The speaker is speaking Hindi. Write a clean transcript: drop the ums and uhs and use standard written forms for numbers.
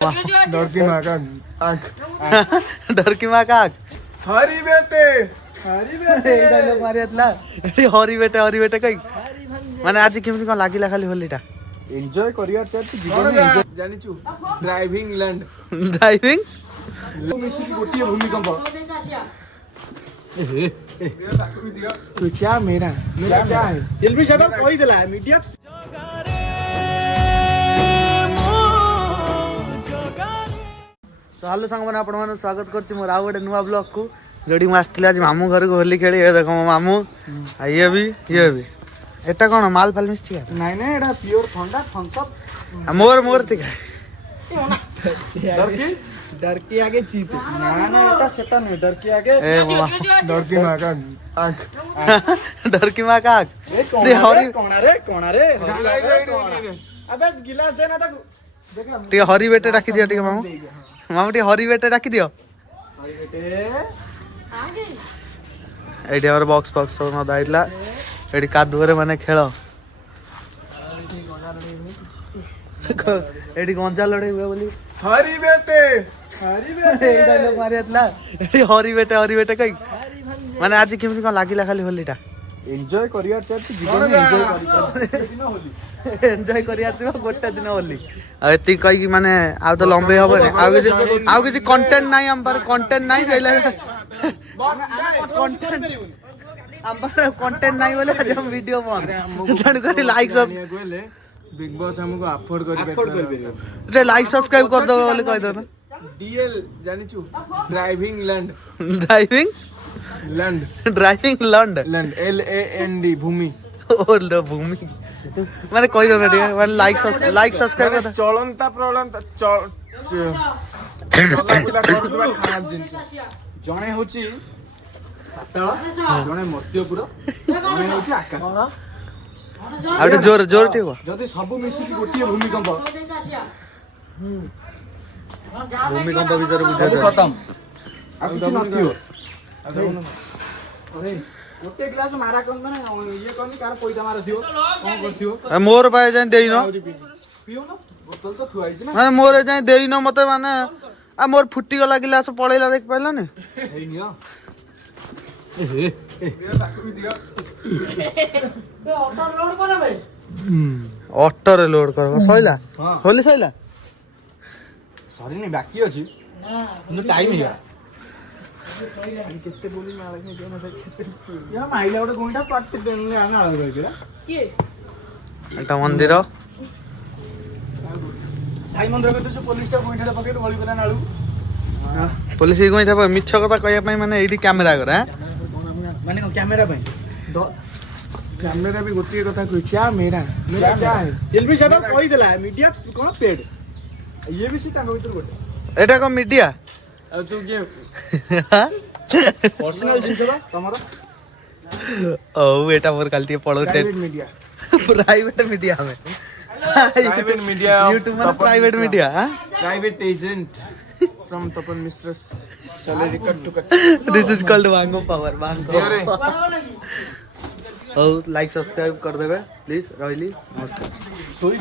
डर की माँ का आँख डर की माँ का आँख हरी बेटे डायलॉग मारी आतला हरी बेटे कई माने आज केମିତି कोन लागिला खाली होलीटा एन्जॉय करिया चाहती जीवन में जानिचु ड्राइविंग लैंड ड्राइविंग मिसी की गोटिए भूमिकंप तो क्या मेरा क्या है एलबी साहब कहि देला मीडिया तो हेलो सांग आपण मानु स्वागत करछि मोर आउ गोटे नुवा ब्लॉग को जोडी मु आस्थिले आज मामू घर को होली खेली ए देखो मामू ये भी एटा कोन माल फाल मिस्टी का नहीं नहीं एटा प्योर ठंडा थम्स अप मोर ठीक है डर की आगे जीत ना ना एटा सेटा नहीं डर की आगे ए बाबा डर की माँ का आँख डर की माँ का आँख दे हरी कोणा रे अबे गिलास देना तक देखला ठीक हरी बेटे डाकी दियो ठीक मामू मामू ठीक हरी बेटे डाकी दियो हरी बेटे एडी हमर बॉक्स सब न दाइला एडी कादुरे माने खेल एडी गंजा लड़े हुए बोली हरी बेटे डायलॉग मारी आतला एडी हरी बेटे कई माने आज केମିତି कोन लागिला खाली होलीटा एन्जॉय करिया चाहती जीवन में एन्जॉय करिया छिबा गोटे दिन होली आ एती कई माने आ तो लंबे हबो ने आ किछि कंटेंट नाही हम पर कंटेंट नाही सैला कंटेंट हम पर कंटेंट नाही बोले आज हम वीडियो बन जान करी लाइक सब्सक्राइब बिग बॉस हमको अफोर्ड कर रे लाइक सब्सक्राइब कर दो बोले कह दो ना डीएल जानिचु ड्राइविंग लैंड लैंड LAND भूमि ओल्ड भूमि माने कह दो ना ठीक है माने लाइक सब्सक्राइब कर चलंता प्रलंता चला करथबा खराब जिंस जणे होची पातळ जणे मध्यपुर जणे होची आकाश आउटे जोर ठीक हो जदि सब मिसी की गोटिए भूमिकंप भूमिकंप विषय बुझा खत्म आ कुछ नथियो गोटे ग्लास मारा कोन माने ये कोन कार पैसा मारा थियो कोन करथियो मोर पाए जाय देइनो पियो न बोतल तो थुआई छी ना माने मोर जाय देइनो मते माने आ मोर फुटी गला गिलास पळैला देख पाइला ने हेइ नियो ऑटो रे लोड करबो सइला होली सइला सॉरी नहीं बाकी अछि न टाइम हिया केते बोली माला के देना या माइला ओटे गोंडा पाट देने आना आला रहिला के एटा मंदिर साई मंदिर के जो पुलिस टा गोंडा पकेट गली बना नाळू पुलिस कोइ था मिछ कथा कहया पई माने एडी कैमरा कर हैं माने कैमरा पई कैमरा भी गोटी कथा कहि क्या मेरा क्या है एलबी साहब कहि देला मीडिया कोन पेड ये भी सी तांगो भीतर गोटे एटा को मीडिया अब तू के पर्सनल जिंस बा तमरो ओ एटा मोर कालटी पळोटे प्राइवेट प्राइवेट मीडिया मीडिया हमें प्राइवेट मीडिया YouTube में प्राइवेट मीडिया हां private agent from Tapan mistress salary cut to cut this is called वांगो पावर वांगो और लाइक सब्सक्राइब कर देबे प्लीज रहली नमस्कार